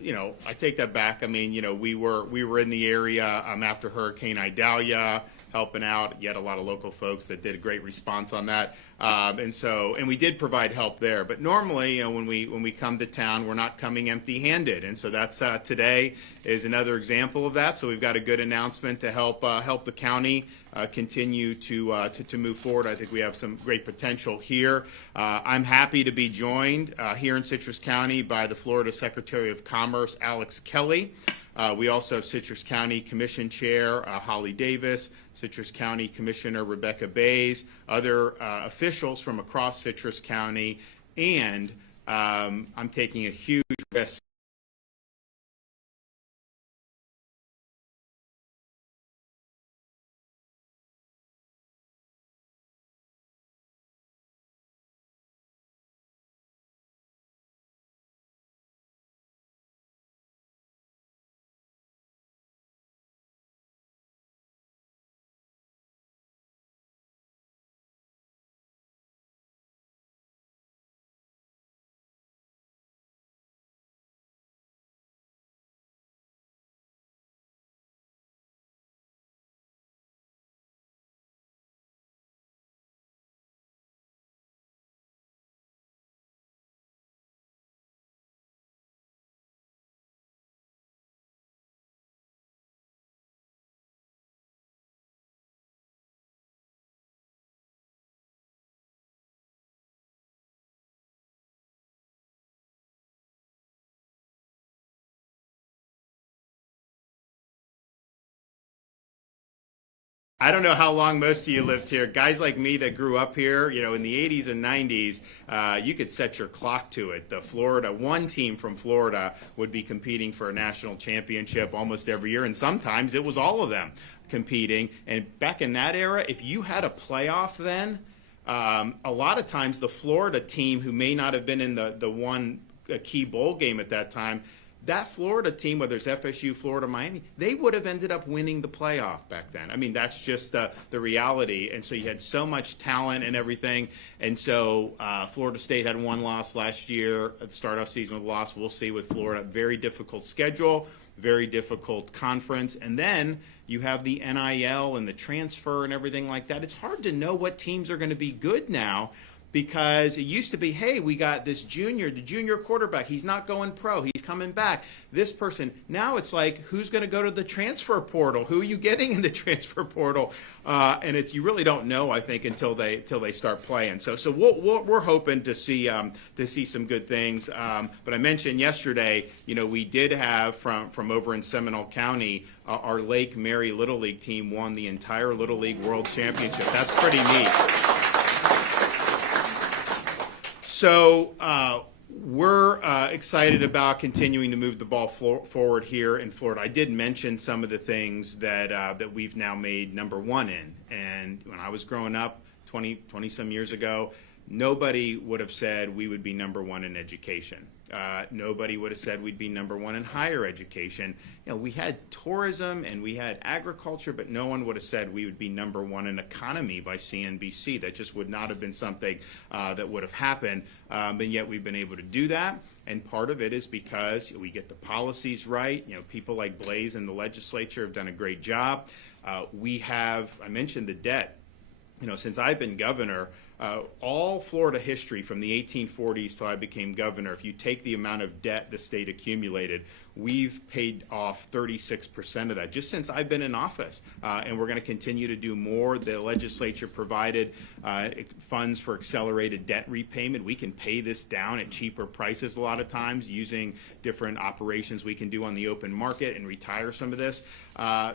I take that back. I mean, we were in the area after Hurricane Idalia, helping out. You had a lot of local folks that did a great response on that, and we did provide help there. But normally, when we come to town, we're not coming empty-handed, and so that's today is another example of that. So we've got a good announcement to help the county continue to move forward. I think we have some great potential here. I'm happy to be joined here in Citrus County by the Florida Secretary of Commerce, Alex Kelly. We also have Citrus County Commission Chair Holly Davis, Citrus County Commissioner Rebecca Bays, other officials from across Citrus County, and I'm taking a huge risk. I don't know how long most of you lived here. Guys like me that grew up here, in the 80s and 90s, you could set your clock to it. One team from Florida would be competing for a national championship almost every year, and sometimes it was all of them competing. And back in that era, if you had a playoff then, a lot of times the Florida team, who may not have been in the one key bowl game at that time, that Florida team, whether it's FSU, Florida, Miami, they would have ended up winning the playoff back then. I mean, that's just the reality. And so you had so much talent and everything. And so Florida State had one loss last year at the start-off season with a loss. We'll see with Florida. Very difficult schedule, very difficult conference. And then you have the NIL and the transfer and everything like that. It's hard to know what teams are going to be good now, because it used to be, hey, we got the junior quarterback. He's not going pro. He's coming back. This person. Now it's like, who's going to go to the transfer portal? Who are you getting in the transfer portal? And you really don't know, I think, until they start playing. So we're hoping to see some good things. But I mentioned yesterday, we did have from over in Seminole County, our Lake Mary Little League team won the entire Little League World Championship. That's pretty neat. So we're excited about continuing to move the ball forward here in Florida. I did mention some of the things that we've now made number one in. And when I was growing up 20 some years ago, nobody would have said we would be number one in education. Nobody would have said we'd be number one in higher education. We had tourism and we had agriculture, but no one would have said we would be number one in economy by CNBC. That just would not have been something that would have happened. And yet we've been able to do that. And part of it is because we get the policies right. People like Blaze in the legislature have done a great job. I mentioned the debt. Since I've been governor, all Florida history from the 1840s till I became governor, if you take the amount of debt the state accumulated, we've paid off 36% of that just since I've been in office. And we're going to continue to do more. The legislature provided funds for accelerated debt repayment. We can pay this down at cheaper prices a lot of times using different operations we can do on the open market and retire some of this.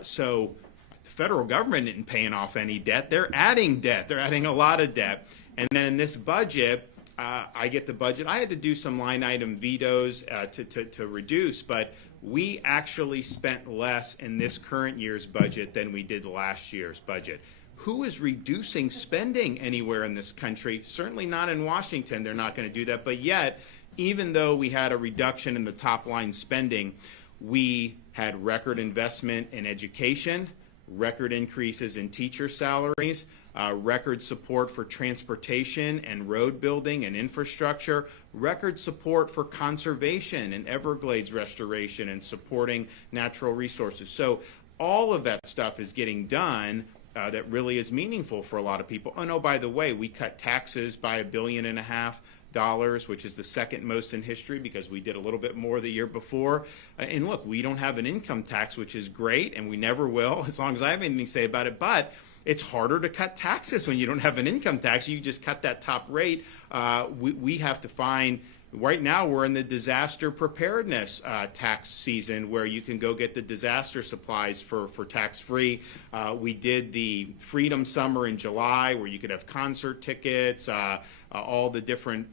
So the federal government isn't paying off any debt. They're adding debt. They're adding a lot of debt. And then in this budget, I get the budget. I had to do some line item vetoes to reduce, but we actually spent less in this current year's budget than we did last year's budget. Who is reducing spending anywhere in this country? Certainly not in Washington. They're not going to do that. But yet, even though we had a reduction in the top line spending, we had record investment in education, record increases in teacher salaries, record support for transportation and road building and infrastructure, record support for conservation and Everglades restoration and supporting natural resources. So all of that stuff is getting done that really is meaningful for a lot of people. Oh, no, by the way, we cut taxes by $1.5 billion, which is the second most in history because we did a little bit more the year before. And look, we don't have an income tax, which is great, and we never will as long as I have anything to say about it. But it's harder to cut taxes when you don't have an income tax. You just cut that top rate. We have to find. Right now, we're in the disaster preparedness tax season where you can go get the disaster supplies for tax-free. We did the Freedom Summer in July where you could have concert tickets, all the different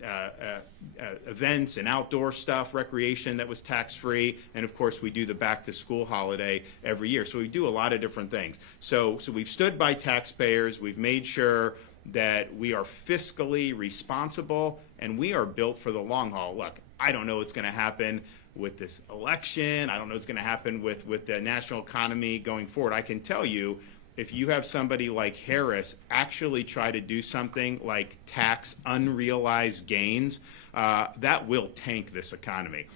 events and outdoor stuff, recreation that was tax-free. And, of course, we do the back-to-school holiday every year. So we do a lot of different things. So we've stood by taxpayers. We've made sure that we are fiscally responsible and we are built for the long haul. Look, I don't know what's going to happen with this election. I don't know what's going to happen with the national economy going forward. I can tell you, if you have somebody like Harris actually try to do something like tax unrealized gains, that will tank this economy.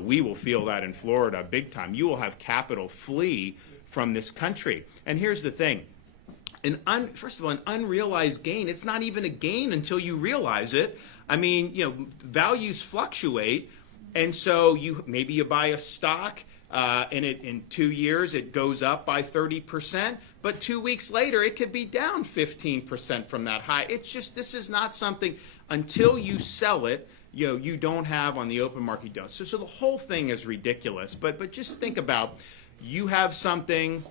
We will feel that in Florida big time. You will have capital flee from this country. And here's the thing. First of all, an unrealized gain, it's not even a gain until you realize it. I mean, values fluctuate, and so maybe you buy a stock, and in 2 years it goes up by 30%, but 2 weeks later it could be down 15% from that high. It's just, this is not something, until you sell it, you don't have on the open market, you don't. So the whole thing is ridiculous, but just think about, you have something,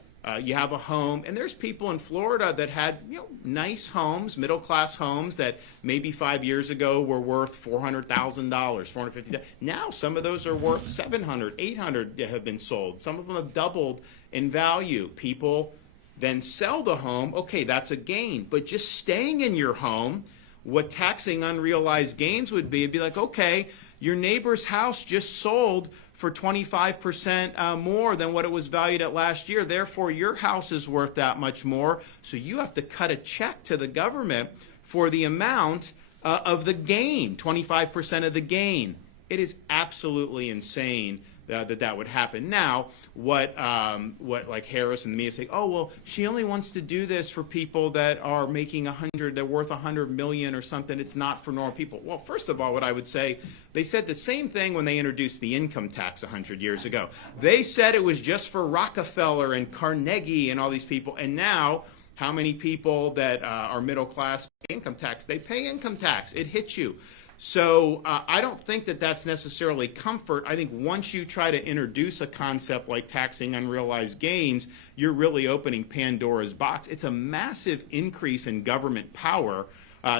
you have a home, and there's people in Florida that had nice homes, middle-class homes that maybe 5 years ago were worth $400,000, $450,000. Now some of those are worth $700,000, $800,000 have been sold. Some of them have doubled in value. People then sell the home. Okay, that's a gain. But just staying in your home, what taxing unrealized gains would be, it'd be like, okay, your neighbor's house just sold for 25% more than what it was valued at last year. Therefore, your house is worth that much more. So you have to cut a check to the government for the amount of the gain, 25% of the gain. It is absolutely insane that would happen. Now, what like Harris and the media say, oh, well, she only wants to do this for people that are making they're worth 100 million or something. It's not for normal people. Well, first of all, what I would say, they said the same thing when they introduced the income tax 100 years ago. They said it was just for Rockefeller and Carnegie and all these people. And now, how many people that are middle class pay income tax? They pay income tax. It hits you. So I don't think that that's necessarily comfort. I think once you try to introduce a concept like taxing unrealized gains, you're really opening Pandora's box. It's a massive increase in government power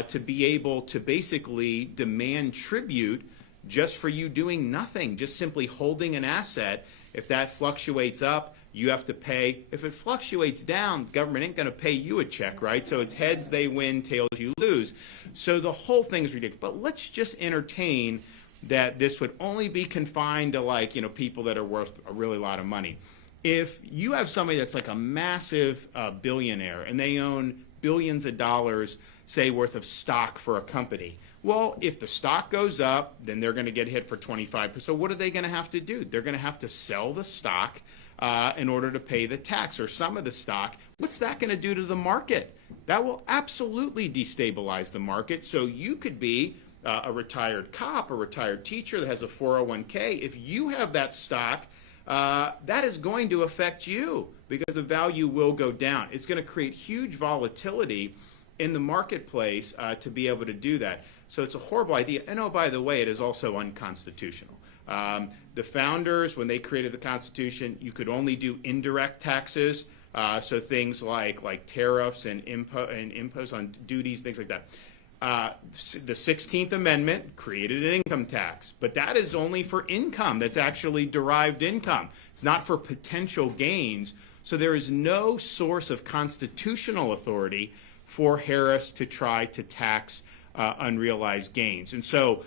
to be able to basically demand tribute just for you doing nothing, just simply holding an asset. If that fluctuates up, you have to pay. If it fluctuates down, government ain't going to pay you a check, right? So it's heads they win, tails you lose. So the whole thing is ridiculous. But let's just entertain that this would only be confined to people that are worth a really lot of money. If you have somebody that's like a massive billionaire and they own billions of dollars, say, worth of stock for a company, well, if the stock goes up, then they're going to get hit for 25%. So what are they going to have to do? They're going to have to sell the stock in order to pay the tax, or some of the stock. What's that going to do to the market? That will absolutely destabilize the market. So you could be a retired cop, a retired teacher that has a 401k. If you have that stock, that is going to affect you because the value will go down. It's going to create huge volatility in the marketplace to be able to do that. So it's a horrible idea. And oh, by the way, it is also unconstitutional. The founders, when they created the Constitution, you could only do indirect taxes, so things like tariffs and impose on duties, things like that. The 16th Amendment created an income tax, but that is only for income that's actually derived income. It's not for potential gains. So there is no source of constitutional authority for Harris to try to tax unrealized gains. And so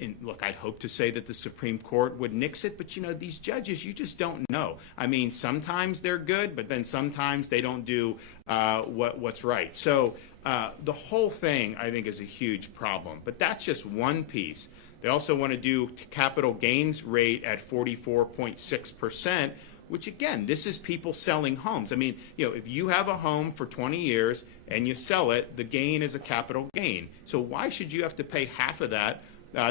And look, I'd hope to say that the Supreme Court would nix it, but these judges, you just don't know. I mean, sometimes they're good, but then sometimes they don't do what's right. So the whole thing, I think, is a huge problem. But that's just one piece. They also want to do capital gains rate at 44.6%, which, again, this is people selling homes. I mean, if you have a home for 20 years and you sell it, the gain is a capital gain. So why should you have to pay half of that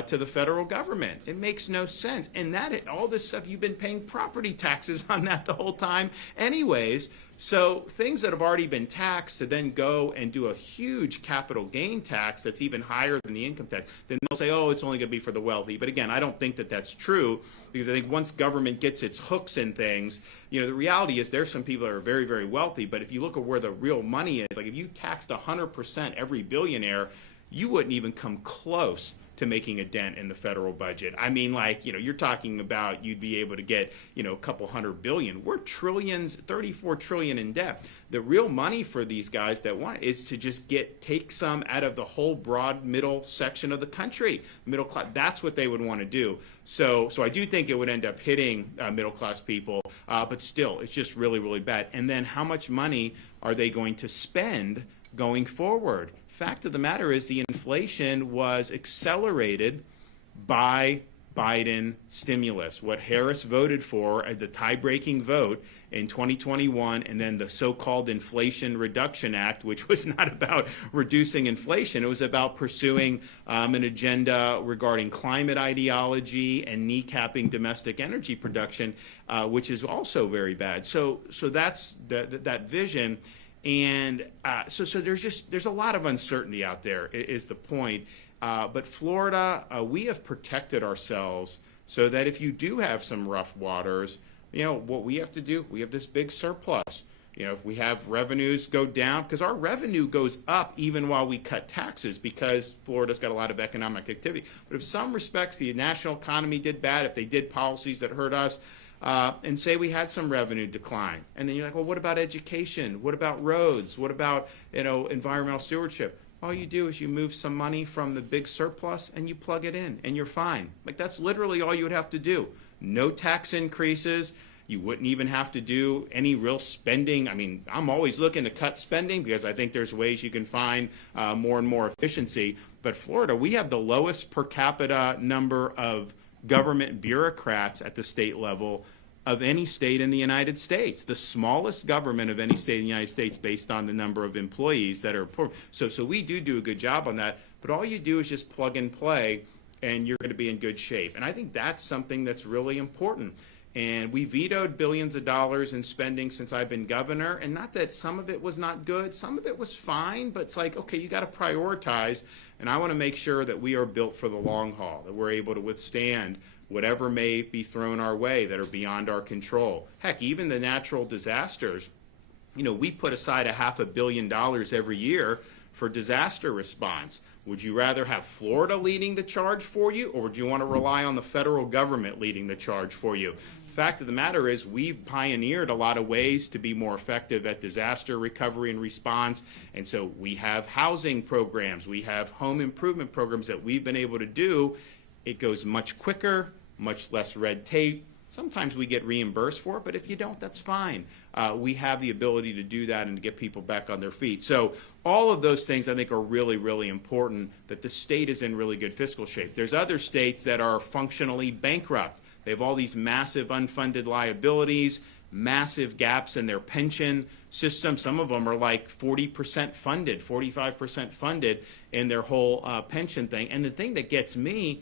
to the federal government? It makes no sense. And all this stuff, you've been paying property taxes on that the whole time anyways. So things that have already been taxed to then go and do a huge capital gain tax that's even higher than the income tax, then they'll say, oh, it's only going to be for the wealthy. But again, I don't think that that's true, because I think once government gets its hooks in things, the reality is there's some people that are very, very wealthy. But if you look at where the real money is, like if you taxed 100% every billionaire, you wouldn't even come close to making a dent in the federal budget. I mean, you're talking about you'd be able to get, a couple $100 billion. We're trillions, 34 trillion in debt. The real money for these guys that want is to just take some out of the whole broad middle section of the country, middle class. That's what they would want to do. So I do think it would end up hitting middle class people, but still, it's just really, really bad. And then how much money are they going to spend going forward? Fact of the matter is the inflation was accelerated by Biden stimulus. What Harris voted for at the tie-breaking vote in 2021, and then the so-called Inflation Reduction Act, which was not about reducing inflation. It was about pursuing an agenda regarding climate ideology and kneecapping domestic energy production, which is also very bad. So that's that vision. And so there's a lot of uncertainty out there is the point. But Florida, we have protected ourselves so that if you do have some rough waters, what we have to do, we have this big surplus. If we have revenues go down, because our revenue goes up even while we cut taxes, because Florida's got a lot of economic activity. But if some respects the national economy did bad, if they did policies that hurt us, and say we had some revenue decline, and then you're like, well, what about education? What about roads? What about environmental stewardship? All you do is you move some money from the big surplus and you plug it in, and you're fine. Like, that's literally all you would have to do. No tax increases. You wouldn't even have to do any real spending. I mean, I'm always looking to cut spending because I think there's ways you can find more and more efficiency. But Florida, we have the lowest per capita number of government bureaucrats at the state level of any state in the United States, the smallest government of any state in the United States based on the number of employees that are poor. So we do a good job on that, but all you do is just plug and play and you're going to be in good shape. And I think that's something that's really important. And we vetoed billions of dollars in spending since I've been governor, and not that some of it was not good, some of it was fine, but it's like, okay, you got to prioritize, and I want to make sure that we are built for the long haul, that we're able to withstand whatever may be thrown our way that are beyond our control. Heck, even the natural disasters, we put aside $500 million every year for disaster response. Would you rather have Florida leading the charge for you, or would you want to rely on the federal government leading the charge for you? The fact of the matter is we've pioneered a lot of ways to be more effective at disaster recovery and response, and so we have housing programs, we have home improvement programs that we've been able to do. It goes much quicker, much less red tape. Sometimes we get reimbursed for it, but if you don't, that's fine. We have the ability to do that and to get people back on their feet. So all of those things I think are really, really important, that the state is in really good fiscal shape. There's other states that are functionally bankrupt. They have all these massive unfunded liabilities, massive gaps in their pension system. Some of them are like 40% funded, 45% funded in their whole pension thing. And the thing that gets me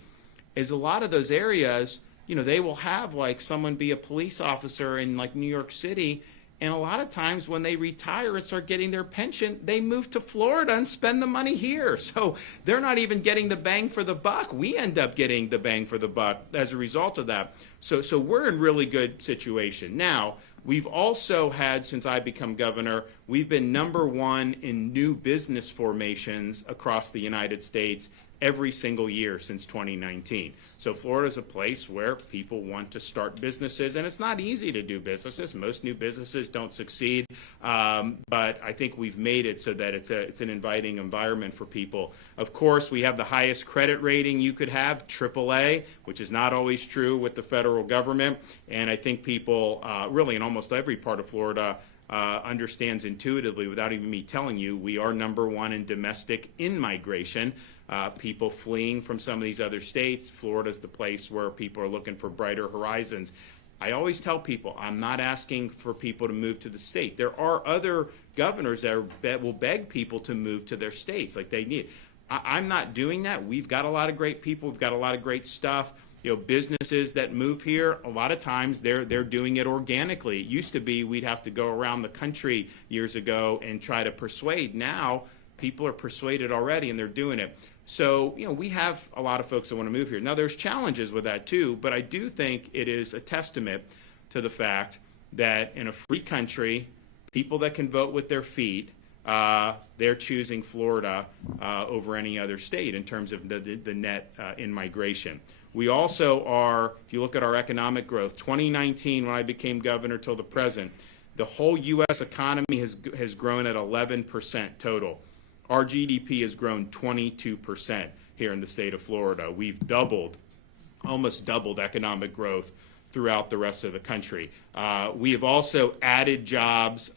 is a lot of those areas, they will have like someone be a police officer in like New York City, and a lot of times when they retire and start getting their pension, they move to Florida and spend the money here. So they're not even getting the bang for the buck. We end up getting the bang for the buck as a result of that. So we're in really good situation. Now, we've also had, since I've become governor, we've been #1 in new business formations across the United States every single year since 2019. So Florida is a place where people want to start businesses, and it's not easy to do businesses. Most new businesses don't succeed, but I think we've made it so that it's an inviting environment for people. Of course, we have the highest credit rating you could have, AAA, which is not always true with the federal government, and I think people really in almost every part of Florida understands intuitively, without even me telling you, we are #1 in domestic in-migration. People fleeing from some of these other states. Florida's the place where people are looking for brighter horizons. I always tell people, I'm not asking for people to move to the state. There are other governors that will beg people to move to their states like they need. I'm not doing that. We've got a lot of great people. We've got a lot of great stuff. You know, businesses that move here, a lot of times they're doing it organically. It used to be we'd have to go around the country years ago and try to persuade. Now people are persuaded already and they're doing it. So, you know, we have a lot of folks that want to move here. Now there's challenges with that too, but I do think it is a testament to the fact that in a free country, people that can vote with their feet, they're choosing Florida over any other state in terms of the net in migration. We also are, if you look at our economic growth, 2019 when I became governor till the present, the whole U.S. economy has grown at 11% total. Our GDP has grown 22% here in the state of Florida. We've almost doubled economic growth throughout the rest of the country. We have also added jobs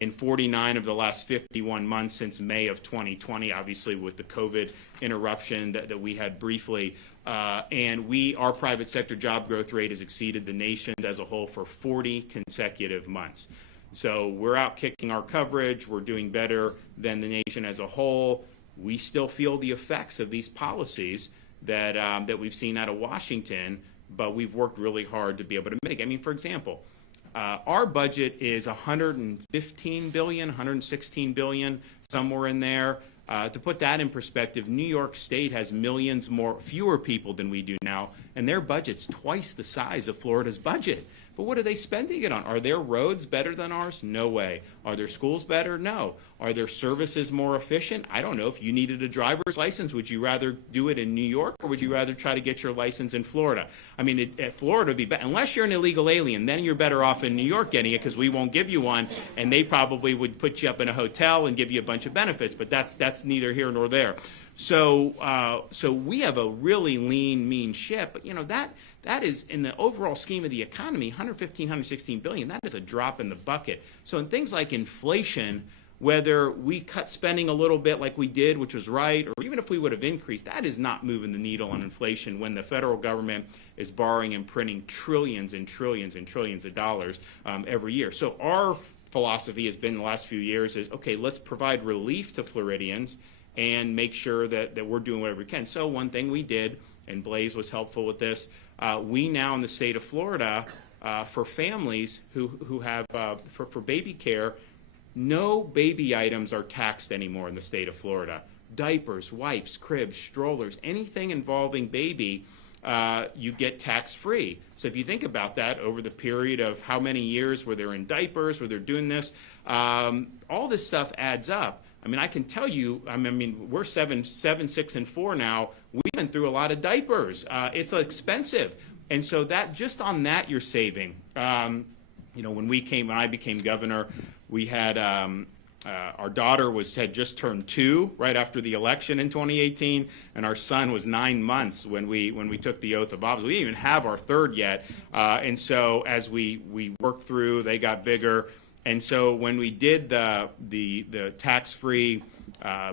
in 49 of the last 51 months since May of 2020, obviously with the COVID interruption that we had briefly. And our private sector job growth rate has exceeded the nation as a whole for 40 consecutive months. So we're out kicking our coverage. We're doing better than the nation as a whole. We still feel the effects of these policies that we've seen out of Washington, but we've worked really hard to be able to mitigate. I mean, for example, our budget is $115 billion, $116 billion, somewhere in there. To put that in perspective, New York State has fewer people than we do now, and their budget's twice the size of Florida's budget. But what are they spending it on? Are their roads better than ours? No way. Are their schools better? No. Are their services more efficient? I don't know. If you needed a driver's license, would you rather do it in New York, or would you rather try to get your license in Florida? I mean, Florida would be better. Unless you're an illegal alien, then you're better off in New York getting it because we won't give you one, and they probably would put you up in a hotel and give you a bunch of benefits, but that's neither here nor there. So we have a really lean, mean ship, but you know, that is, in the overall scheme of the economy, 116 billion, that is a drop in the bucket. So in things like inflation, whether we cut spending a little bit like we did, which was right, or even if we would have increased, that is not moving the needle on inflation when the federal government is borrowing and printing trillions and trillions and trillions of dollars every year. So our philosophy has been the last few years is, okay, let's provide relief to Floridians and make sure that we're doing whatever we can. So one thing we did, and Blaze was helpful with this, we now in the state of Florida, for families who have, for baby care, no baby items are taxed anymore in the state of Florida. Diapers, wipes, cribs, strollers, anything involving baby, you get tax-free. So if you think about that, over the period of how many years where they're in diapers, where they're doing this, all this stuff adds up. I mean, I can tell you, I mean, we're 7, 6, and 4 now. We've been through a lot of diapers. It's expensive. And so that, just on that, you're saving. You know, when I became governor, we had, our daughter had just turned 2 right after the election in 2018, and our son was 9 months when we took the oath of office. We didn't even have our 3rd yet. And so as we worked through, they got bigger. And so when we did the tax-free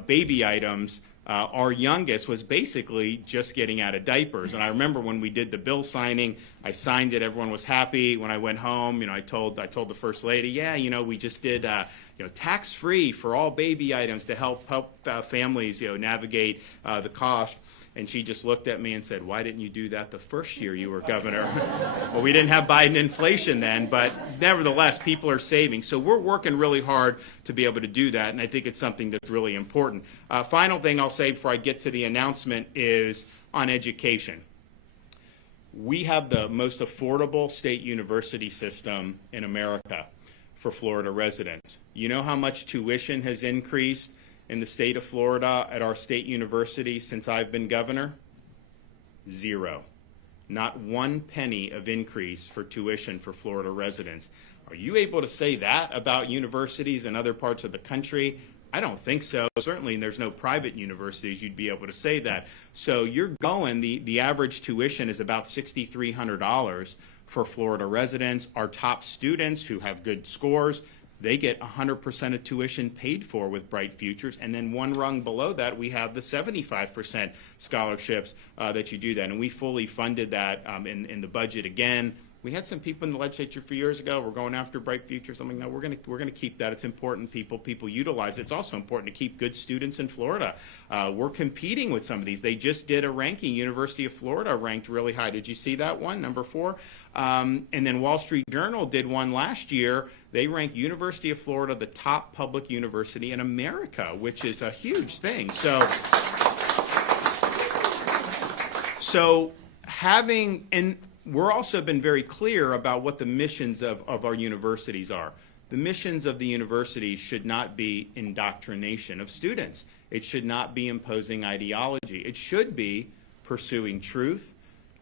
baby items, our youngest was basically just getting out of diapers. And I remember when we did the bill signing, I signed it. Everyone was happy. When I went home, you know, I told the first lady, yeah, you know, we just did tax-free for all baby items to help families, you know, navigate the cost. And she just looked at me and said, why didn't you do that the first year you were governor? Well, we didn't have Biden inflation then, but nevertheless, people are saving. So we're working really hard to be able to do that, and I think it's something that's really important. Final thing I'll say before I get to the announcement is on education. We have the most affordable state university system in America for Florida residents. You know how much tuition has increased in the state of Florida at our state university since I've been governor? Zero. Not one penny of increase for tuition for Florida residents. Are you able to say that about universities in other parts of the country? I don't think so. Certainly, there's no private universities you'd be able to say that. So you're going, the average tuition is about $6,300 for Florida residents. Our top students who have good scores, they get 100% of tuition paid for with Bright Futures. And then one rung below that, we have the 75% scholarships that you do that. And we fully funded that in the budget again. We had some people in the legislature a few years ago. We're going after Bright Future, something that we're going to keep that. It's important. People utilize it. It's also important to keep good students in Florida. We're competing with some of these. They just did a ranking. University of Florida ranked really high. Did you see that one, number 4? And then Wall Street Journal did one last year. They ranked University of Florida the top public university in America, which is a huge thing. So having and we're also been very clear about what the missions of our universities are. The missions of the universities should not be indoctrination of students. It should not be imposing ideology. It should be pursuing truth,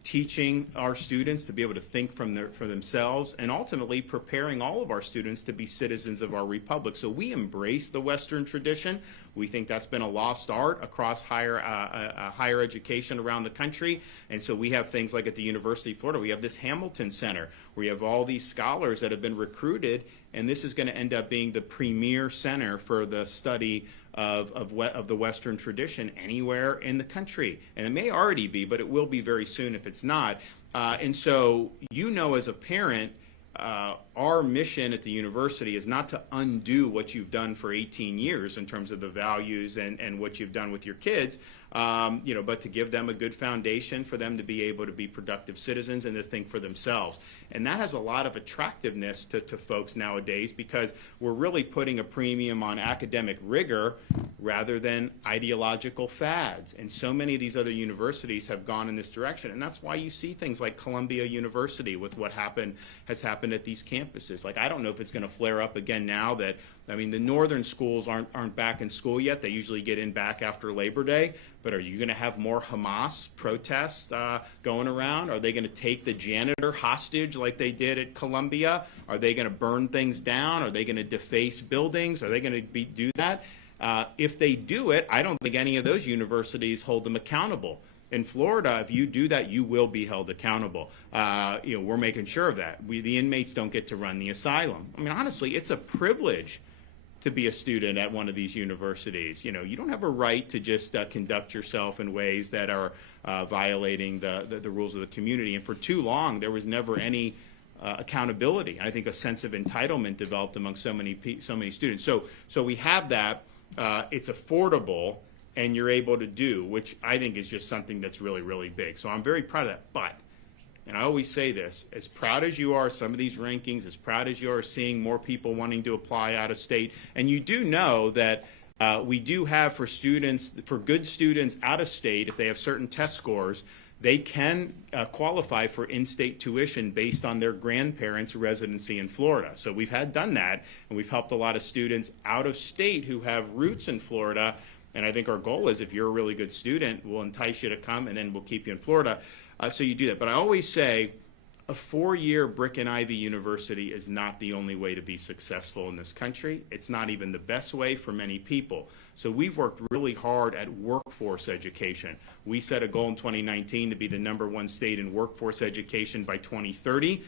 teaching our students to be able to think for themselves, and ultimately preparing all of our students to be citizens of our republic. So we embrace the Western tradition. We think that's been a lost art across higher education around the country. And so we have things like at the University of Florida, we have this Hamilton Center, where you have all these scholars that have been recruited, and this is going to end up being the premier center for the study of the Western tradition anywhere in the country. And it may already be, but it will be very soon if it's not. And so, as a parent, our mission at the university is not to undo what you've done for 18 years in terms of the values and what you've done with your kids, but to give them a good foundation for them to be able to be productive citizens and to think for themselves. And that has a lot of attractiveness to folks nowadays, because we're really putting a premium on academic rigor rather than ideological fads. And so many of these other universities have gone in this direction. And that's why you see things like Columbia University with what has happened at these campuses. Like, I don't know if it's going to flare up again now that, the northern schools aren't back in school yet. They usually get in back after Labor Day. But are you going to have more Hamas protests going around? Are they going to take the janitor hostage like they did at Columbia? Are they going to burn things down? Are they going to deface buildings? Are they going to do that? If they do it, I don't think any of those universities hold them accountable. In Florida, if you do that, you will be held accountable. We're making sure of that. The inmates don't get to run the asylum. Honestly, it's a privilege to be a student at one of these universities. You don't have a right to just conduct yourself in ways that are violating the rules of the community. And for too long, there was never any accountability. I think a sense of entitlement developed among so many students. So we have that. It's affordable, and you're able to do, which I think is just something that's really, really big. So I'm very proud of that. But, and I always say this, as proud as you are of some of these rankings, as proud as you are seeing more people wanting to apply out of state, and you do know that we do have for good students out of state, if they have certain test scores, they can qualify for in-state tuition based on their grandparents' residency in Florida. So we've done that, and we've helped a lot of students out of state who have roots in Florida. And I think our goal is, if you're a really good student, we'll entice you to come, and then we'll keep you in Florida. So you do that. But I always say a 4-year brick and ivy university is not the only way to be successful in this country. It's not even the best way for many people. So we've worked really hard at workforce education. We set a goal in 2019 to be the #1 state in workforce education by 2030.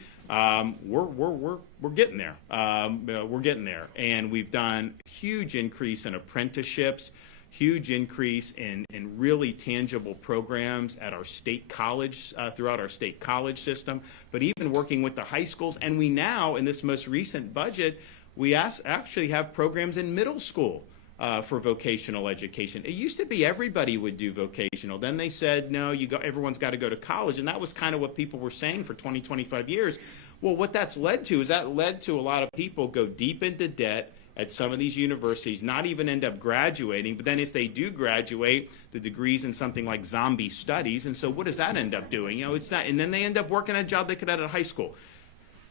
We're getting there. We're getting there. And we've done a huge increase in apprenticeships, huge increase in really tangible programs at our state college, throughout our state college system, but even working with the high schools. And we now, in this most recent budget, we actually have programs in middle school for vocational education. It used to be everybody would do vocational. Then they said, no, everyone's got to go to college. And that was kind of what people were saying for 20, 25 years. Well, what that's led to is that led to a lot of people go deep into debt at some of these universities, not even end up graduating, but then if they do graduate, the degree's in something like zombie studies, and so what does that end up doing? It's not, and then they end up working a job they could have at high school.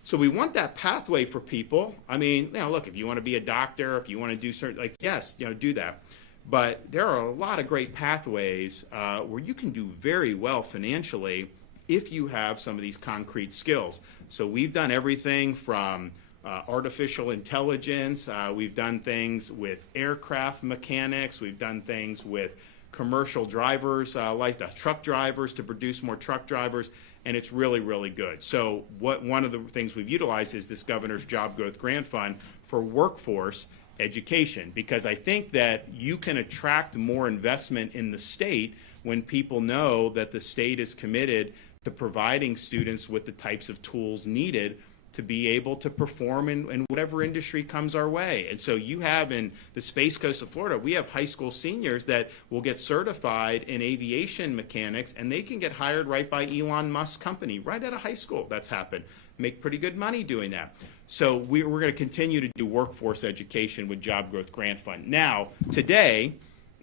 So we want that pathway for people. Look, if you want to be a doctor, if you want to do certain, yes, do that. But there are a lot of great pathways where you can do very well financially if you have some of these concrete skills. So we've done everything from artificial intelligence, we've done things with aircraft mechanics, we've done things with commercial drivers, like the truck drivers, to produce more truck drivers, and it's really, really good. So one of the things we've utilized is this governor's job growth grant fund for workforce education, because I think that you can attract more investment in the state when people know that the state is committed to providing students with the types of tools needed to be able to perform in whatever industry comes our way. And so you have in the Space Coast of Florida, we have high school seniors that will get certified in aviation mechanics, and they can get hired right by Elon Musk's company, right out of high school. That's happened. Make pretty good money doing that. So we're going to continue to do workforce education with Job Growth Grant Fund. Now, today,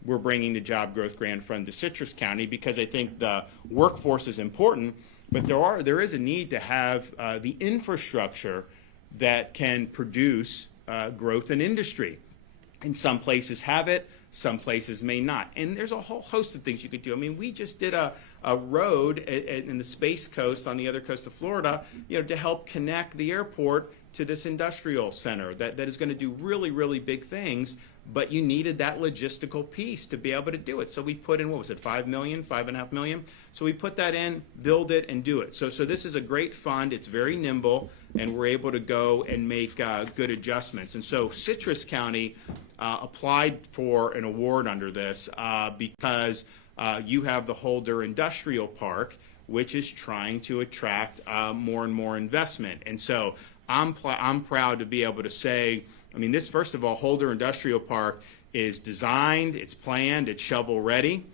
we're bringing the Job Growth Grant Fund to Citrus County because I think the workforce is important, but there is a need to have the infrastructure that can produce growth in industry. And some places have it, some places may not. And there's a whole host of things you could do. I mean, we just did a road in the Space Coast on the other coast of Florida, to help connect the airport to this industrial center that is going to do really, really big things, but you needed that logistical piece to be able to do it. So we put in, what was it, $5 million, $5.5 million? So we put that in, build it, and do it. So this is a great fund. It's very nimble, and we're able to go and make good adjustments. And so Citrus County applied for an award under this because you have the Holder Industrial Park, which is trying to attract more and more investment. And so I'm proud to be able to say, I mean, this, first of all, Holder Industrial Park is designed, it's planned, it's shovel ready.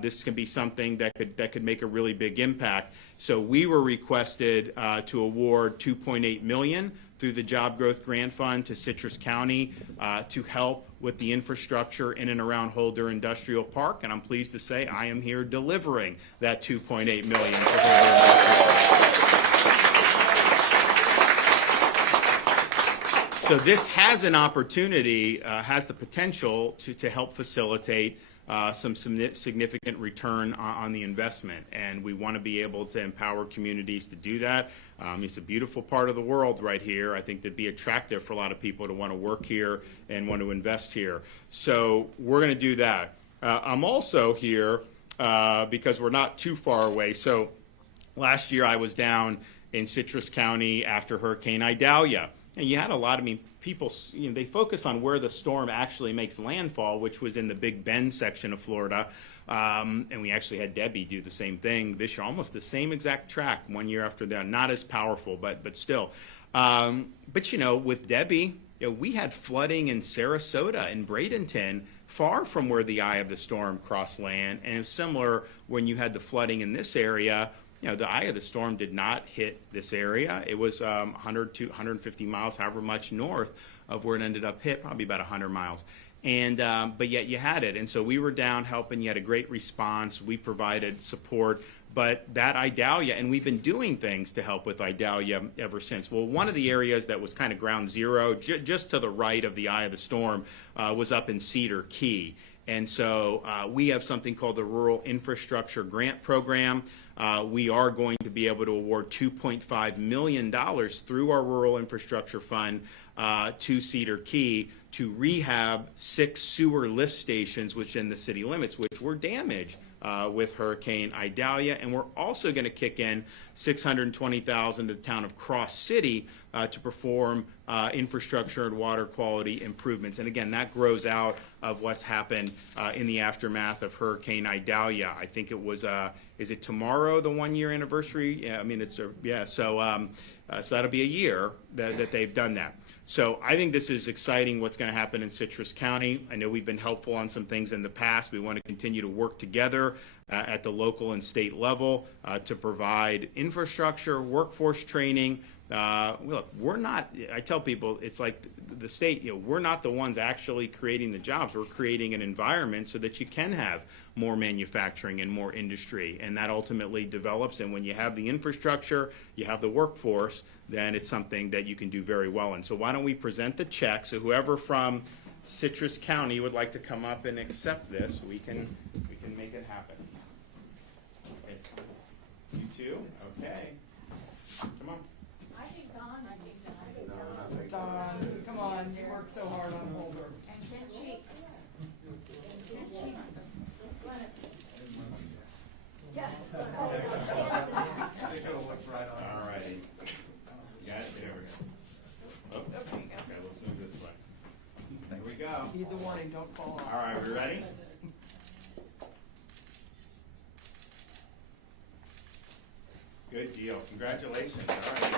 This can be something that could make a really big impact. So we were requested to award $2.8 million through the Job Growth Grant Fund to Citrus County to help with the infrastructure in and around Holder Industrial Park, and I'm pleased to say I am here delivering that $2.8 million to Holder Industrial Park. So this has an opportunity, has the potential to help facilitate some significant return on the investment, and we want to be able to empower communities to do that. It's a beautiful part of the world right here. I think that'd be attractive for a lot of people to want to work here and want to invest here. So we're going to do that. I'm also here because we're not too far away. So last year I was down in Citrus County after Hurricane Idalia. And you had a lot, people, they focus on where the storm actually makes landfall, which was in the Big Bend section of Florida. And we actually had Debbie do the same thing this year, almost the same exact track 1 year after that. Not as powerful, but still. But with Debbie, we had flooding in Sarasota and Bradenton, far from where the eye of the storm crossed land. And it's similar when you had the flooding in this area. The eye of the storm did not hit this area. It was 100 to 150 miles, however much north of where it ended up hit, probably about 100 miles. And but yet you had it. And so we were down helping. You had a great response. We provided support. But that Idalia, and we've been doing things to help with Idalia ever since. Well, one of the areas that was kind of ground zero, just to the right of the eye of the storm, was up in Cedar Key. And so we have something called the Rural Infrastructure Grant Program. We are going to be able to award $2.5 million through our Rural Infrastructure Fund to Cedar Key to rehab 6 sewer lift stations within the city limits, which were damaged with Hurricane Idalia. And we're also going to kick in $620,000 to the town of Cross City to perform infrastructure and water quality improvements. And again, that grows out of what's happened in the aftermath of Hurricane Idalia. I think it was, is it tomorrow, the 1 year anniversary? Yeah, so that'll be a year that they've done that. So I think this is exciting what's going to happen in Citrus County. I know we've been helpful on some things in the past. We want to continue to work together at the local and state level to provide infrastructure, workforce training. Look, we're not, I tell people, it's like the state, we're not the ones actually creating the jobs. We're creating an environment so that you can have more manufacturing and more industry, and that ultimately develops. And when you have the infrastructure, you have the workforce, then it's something that you can do very well in. So why don't we present the check? So whoever from Citrus County would like to come up and accept this, we can make it happen. Yes. You too? Okay. Come on. I think Dawn. Dawn, come on, you worked so hard on Holder. And then she. Yeah. All righty. You got it? There we go. Oh, okay, let's move this way. There we go. Heed the warning, don't fall off. All right, we ready? Good deal. Congratulations. All right.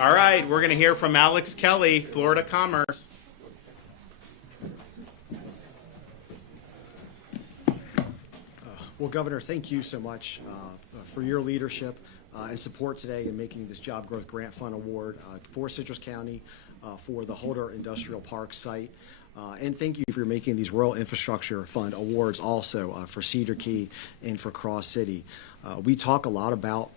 All right, we're going to hear from Alex Kelly, Florida Commerce. Well, Governor, thank you so much for your leadership and support today in making this Job Growth Grant Fund Award for Citrus County for the Holder Industrial Park site. And thank you for making these Rural Infrastructure Fund awards also for Cedar Key and for Cross City. We talk a lot about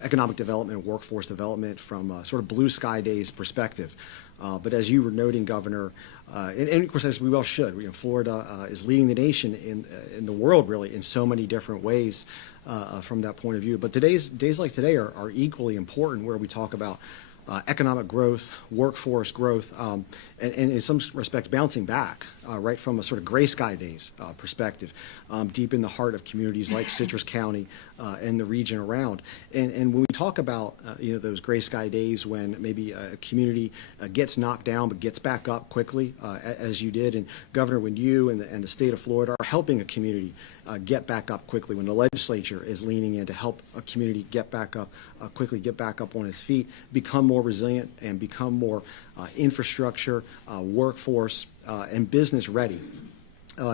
economic development, workforce development from sort of blue sky days perspective. But as you were noting, Governor, and of course, as we well should, Florida is leading the nation in the world, really, in so many different ways from that point of view. But days like today are equally important, where we talk about economic growth, workforce growth, and in some respects bouncing back right from a sort of gray sky days perspective, deep in the heart of communities like Citrus County and the region around. And when we talk about those gray sky days when maybe a community gets knocked down but gets back up quickly, as you did, and Governor, when you and the state of Florida are helping a community get back up quickly, when the legislature is leaning in to help a community get back up quickly, get back up on its feet, become more resilient, and become more infrastructure, workforce, and business ready.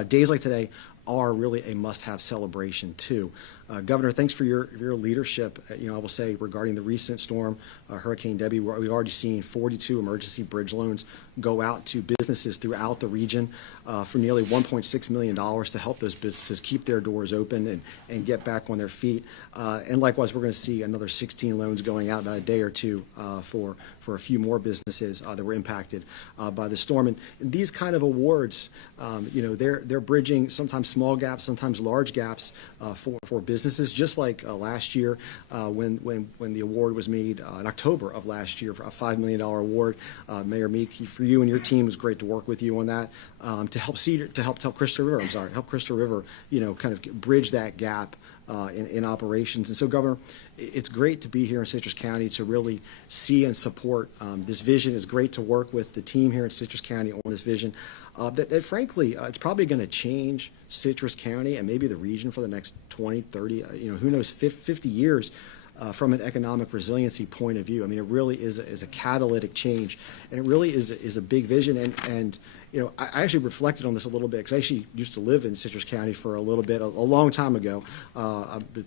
Days like today are really a must-have celebration too. Governor, thanks for your leadership. I will say regarding the recent storm, Hurricane Debbie, we've already seen 42 emergency bridge loans go out to businesses throughout the region for nearly $1.6 million to help those businesses keep their doors open and get back on their feet. And likewise, we're going to see another 16 loans going out in a day or two for a few more businesses that were impacted by the storm. And these kind of awards, they're bridging sometimes small gaps, sometimes large gaps for businesses, just like last year when the award was made in October of last year for a $5 million award. Mayor Meek, for you and your team, it was great to work with you on that to help Crystal River, kind of bridge that gap in operations. And so, Governor, it's great to be here in Citrus County to really see and support this vision. It's great to work with the team here in Citrus County on this vision. That frankly, it's probably going to change Citrus County and maybe the region for the next 20, 30, who knows, 50 years from an economic resiliency point of view. I mean, it really is a catalytic change, and it really is a big vision. And I actually reflected on this a little bit because I actually used to live in Citrus County for a little bit, a long time ago,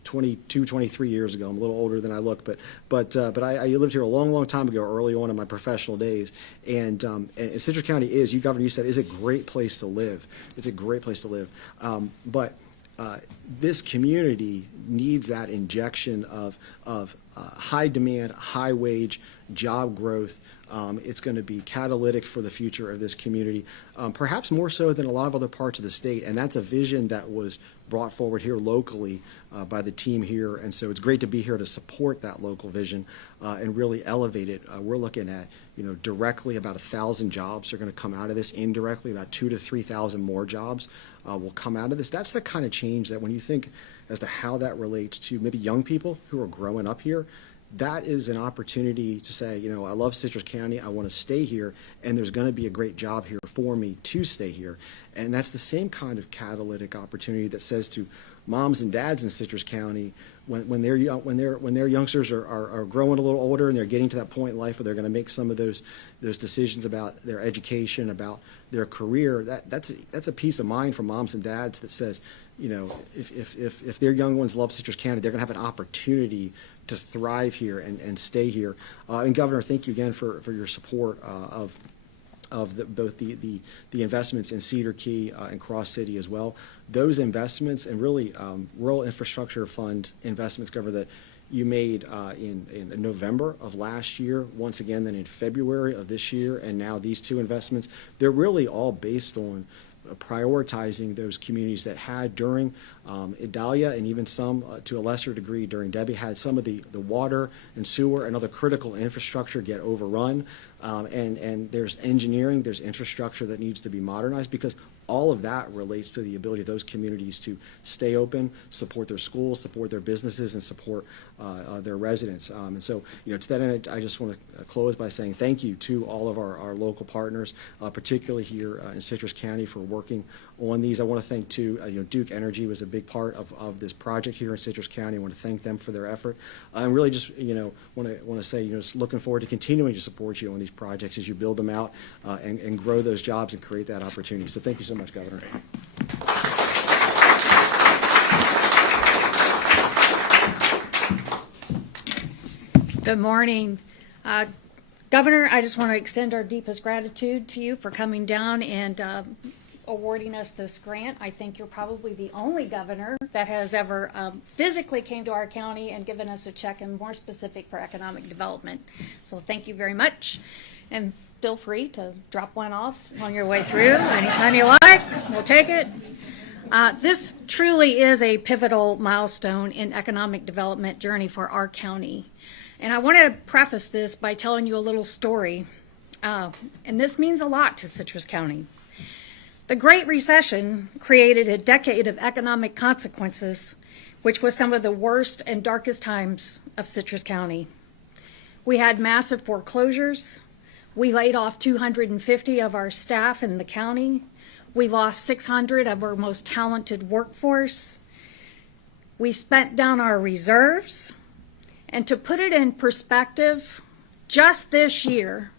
22, 23 years ago. I'm a little older than I look, but I lived here a long time ago, early on in my professional days. And Citrus County is, Governor, you said, is a great place to live. It's a great place to live. But this community needs that injection of high demand, high wage, job growth. It's going to be catalytic for the future of this community, perhaps more so than a lot of other parts of the state. And that's a vision that was brought forward here locally by the team here. And so it's great to be here to support that local vision and really elevate it. We're looking at, directly about 1,000 jobs are going to come out of this. Indirectly, about 2,000 to 3,000 more jobs will come out of this. That's the kind of change that when you think as to how that relates to maybe young people who are growing up here, that is an opportunity to say, I love Citrus County, I want to stay here, and there's going to be a great job here for me to stay here. And that's the same kind of catalytic opportunity that says to moms and dads in Citrus County, when their youngsters are growing a little older and they're getting to that point in life where they're going to make some of those decisions about their education, about their career, that's a peace of mind for moms and dads that says, if their young ones love Citrus County, they're going to have an opportunity to thrive here and stay here. And Governor, thank you again for your support of both the investments in Cedar Key and Cross City as well. Those investments and really Rural Infrastructure Fund investments, Governor, that you made in November of last year, once again then in February of this year, and now these two investments, they're really all based on prioritizing those communities that had during Idalia, and even some to a lesser degree during Debbie, had some of the water and sewer and other critical infrastructure get overrun. And there's engineering, there's infrastructure that needs to be modernized, because all of that relates to the ability of those communities to stay open, support their schools, support their businesses, and support their residents. And so, to that end, I just want to close by saying thank you to all of our local partners, particularly here in Citrus County, for working on these. I want to thank, too, Duke Energy was a big part of this project here in Citrus County. I want to thank them for their effort. And really just, want to say, just looking forward to continuing to support you on these projects as you build them out and grow those jobs and create that opportunity. So thank you so much, Governor. Good morning. Governor, I just want to extend our deepest gratitude to you for coming down and awarding us this grant. I think you're probably the only governor that has ever physically came to our county and given us a check, and more specific for economic development. So thank you very much. And feel free to drop one off on your way through anytime you like. We'll take it. This truly is a pivotal milestone in economic development journey for our county. And I want to preface this by telling you a little story. And this means a lot to Citrus County. The Great Recession created a decade of economic consequences, which was some of the worst and darkest times of Citrus County. We had massive foreclosures. We laid off 250 of our staff in the county. We lost 600 of our most talented workforce. We spent down our reserves. And to put it in perspective, just this year,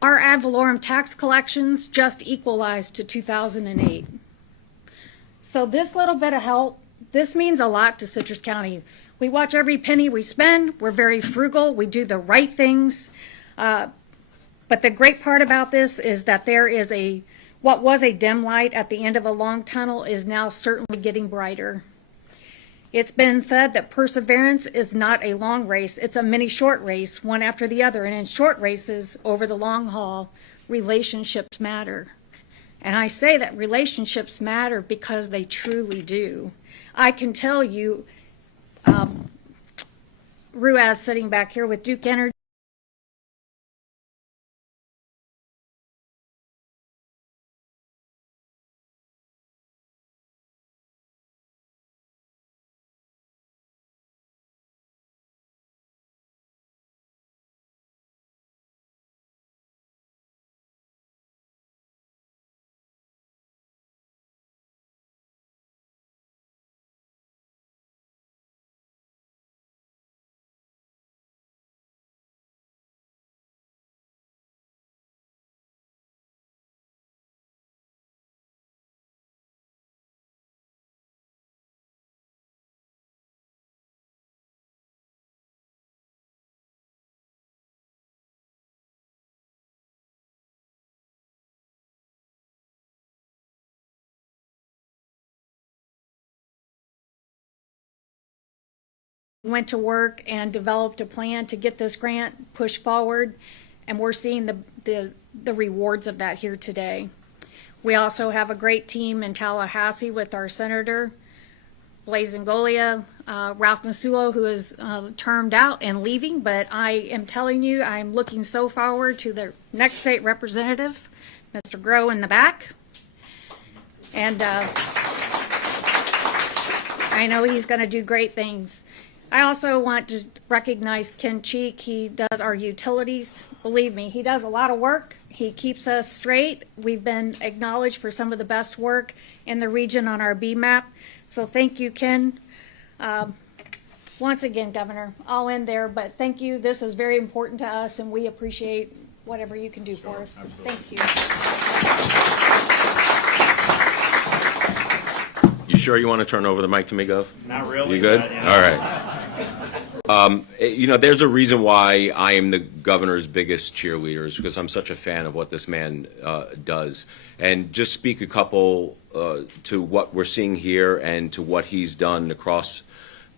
our ad valorem tax collections just equalized to 2008. So this little bit of help, this means a lot to Citrus County. We watch every penny we spend. We're very frugal. We do the right things. But the great part about this is that there is what was a dim light at the end of a long tunnel is now certainly getting brighter. It's been said that perseverance is not a long race, it's a mini short race, one after the other. And in short races, over the long haul, relationships matter. And I say that relationships matter because they truly do. I can tell you, Ruaz sitting back here with Duke Energy, went to work and developed a plan to get this grant pushed forward, and we're seeing the rewards of that here today. We also have a great team in Tallahassee with our Senator, Blaise Ngolia, Ralph Masulo, who is termed out and leaving, but I am telling you, I'm looking so forward to the next state representative, Mr. Grow in the back. And I know he's going to do great things. I also want to recognize Ken Cheek. He does our utilities. Believe me, he does a lot of work. He keeps us straight. We've been acknowledged for some of the best work in the region on our BMAP. So thank you, Ken. Once again, Governor, I'll end there, but thank you. This is very important to us, and we appreciate whatever you can do for us. Absolutely. Thank you. You sure you want to turn over the mic to me, Gov? Not really. You good? but, yeah. All right. There's a reason why I am the governor's biggest cheerleader, is because I'm such a fan of what this man does. And just speak a couple to what we're seeing here and to what he's done across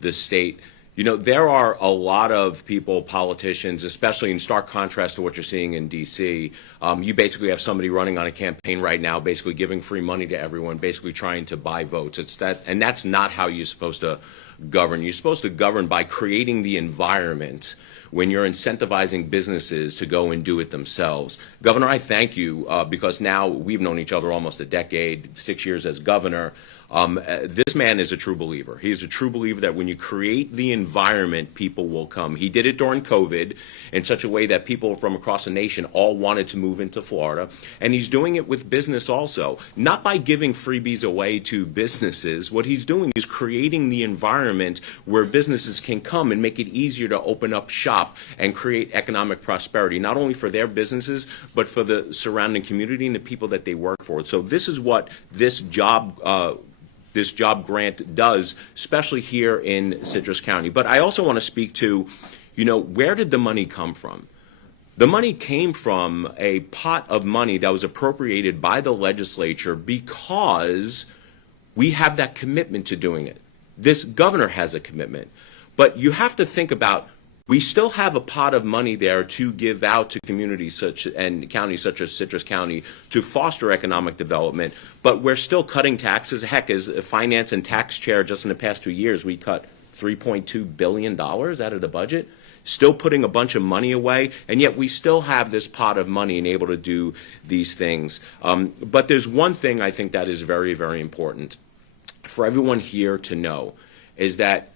the state. You know, there are a lot of people, politicians, especially in stark contrast to what you're seeing in D.C. You basically have somebody running on a campaign right now, basically giving free money to everyone, basically trying to buy votes. And that's not how you're supposed to govern. You're supposed to govern by creating the environment when you're incentivizing businesses to go and do it themselves. Governor, I thank you because now we've known each other almost a decade, 6 years as governor. This man is a true believer. He is a true believer that when you create the environment, people will come. He did it during COVID in such a way that people from across the nation all wanted to move into Florida. And he's doing it with business also, not by giving freebies away to businesses. What he's doing is creating the environment where businesses can come and make it easier to open up shop and create economic prosperity, not only for their businesses, but for the surrounding community and the people that they work for. So this is what this job grant does, especially here in Citrus County. But I also want to speak to, you know, where did the money come from? The money came from a pot of money that was appropriated by the legislature because we have that commitment to doing it. This governor has a commitment. But you have to think about, we still have a pot of money there to give out to communities and counties such as Citrus County to foster economic development, but we're still cutting taxes. Heck, as a finance and tax chair, just in the past 2 years, we cut $3.2 billion out of the budget, still putting a bunch of money away, and yet we still have this pot of money and able to do these things. But there's one thing I think that is very, very important for everyone here to know, is that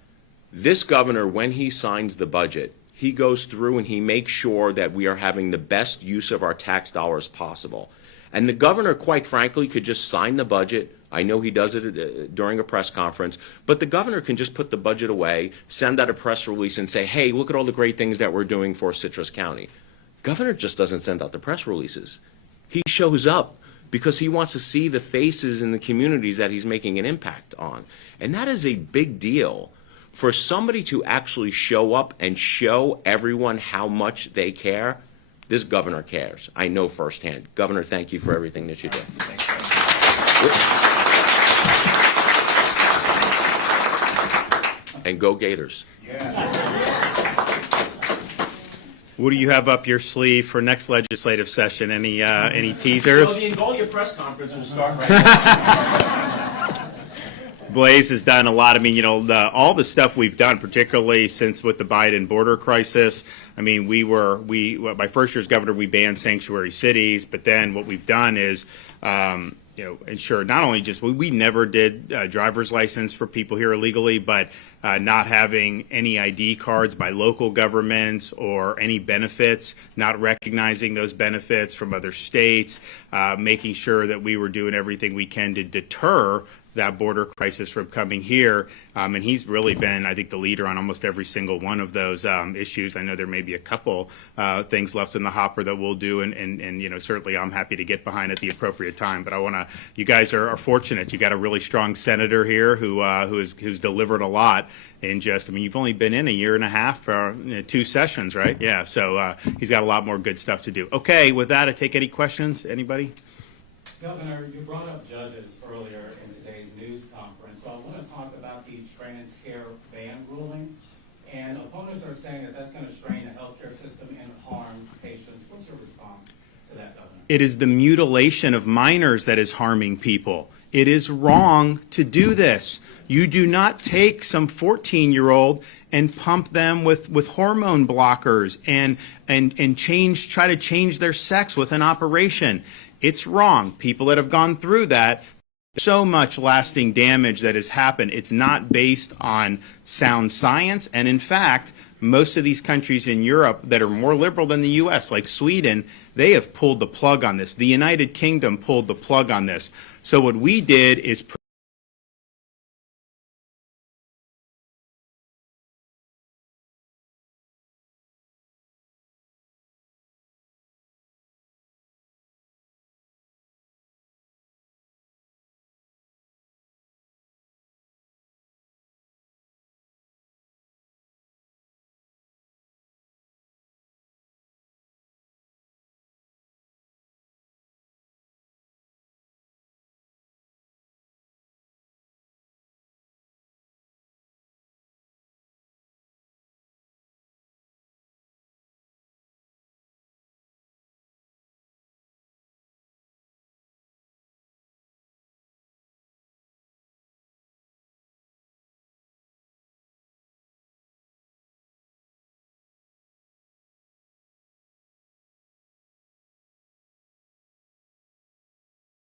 this governor, when he signs the budget, he goes through and he makes sure that we are having the best use of our tax dollars possible. And the governor, quite frankly, could just sign the budget. I know he does it during a press conference, but the governor can just put the budget away, send out a press release and say, hey, look at all the great things that we're doing for Citrus County. Governor just doesn't send out the press releases. He shows up because he wants to see the faces in the communities that he's making an impact on. And that is a big deal. For somebody to actually show up and show everyone how much they care, this governor cares. I know firsthand. Governor, thank you for everything that you do. And go Gators. What do you have up your sleeve for next legislative session? Any teasers? So the Angolia press conference will start right now. Blaze has done a lot. I mean, you know, all the stuff we've done, particularly since with the Biden border crisis. I mean, my first year as governor, we banned sanctuary cities, but then what we've done is, ensure not only just we never did driver's license for people here illegally, but not having any ID cards by local governments or any benefits, not recognizing those benefits from other states, making sure that we were doing everything we can to deter that border crisis from coming here. And he's really been, I think, the leader on almost every single one of those issues. I know there may be a couple things left in the hopper that we'll do, and you know, certainly I'm happy to get behind at the appropriate time. But I want to, you guys are fortunate. You got a really strong senator here who's delivered a lot in just, I mean, you've only been in a year and a half for 2 sessions, right? Yeah, so he's got a lot more good stuff to do. Okay, with that, I take any questions. Anybody? Governor, you brought up judges earlier in today's news conference, so I want to talk about the trans care ban ruling. And opponents are saying that that's going to strain the healthcare system and harm patients. What's your response to that, Governor? It is the mutilation of minors that is harming people. It is wrong to do this. You do not take some 14-year-old and pump them with hormone blockers and try to change their sex with an operation. It's wrong. People that have gone through that, so much lasting damage that has happened. It's not based on sound science. And in fact, most of these countries in Europe that are more liberal than the U.S., like Sweden, they have pulled the plug on this. The United Kingdom pulled the plug on this. So what we did is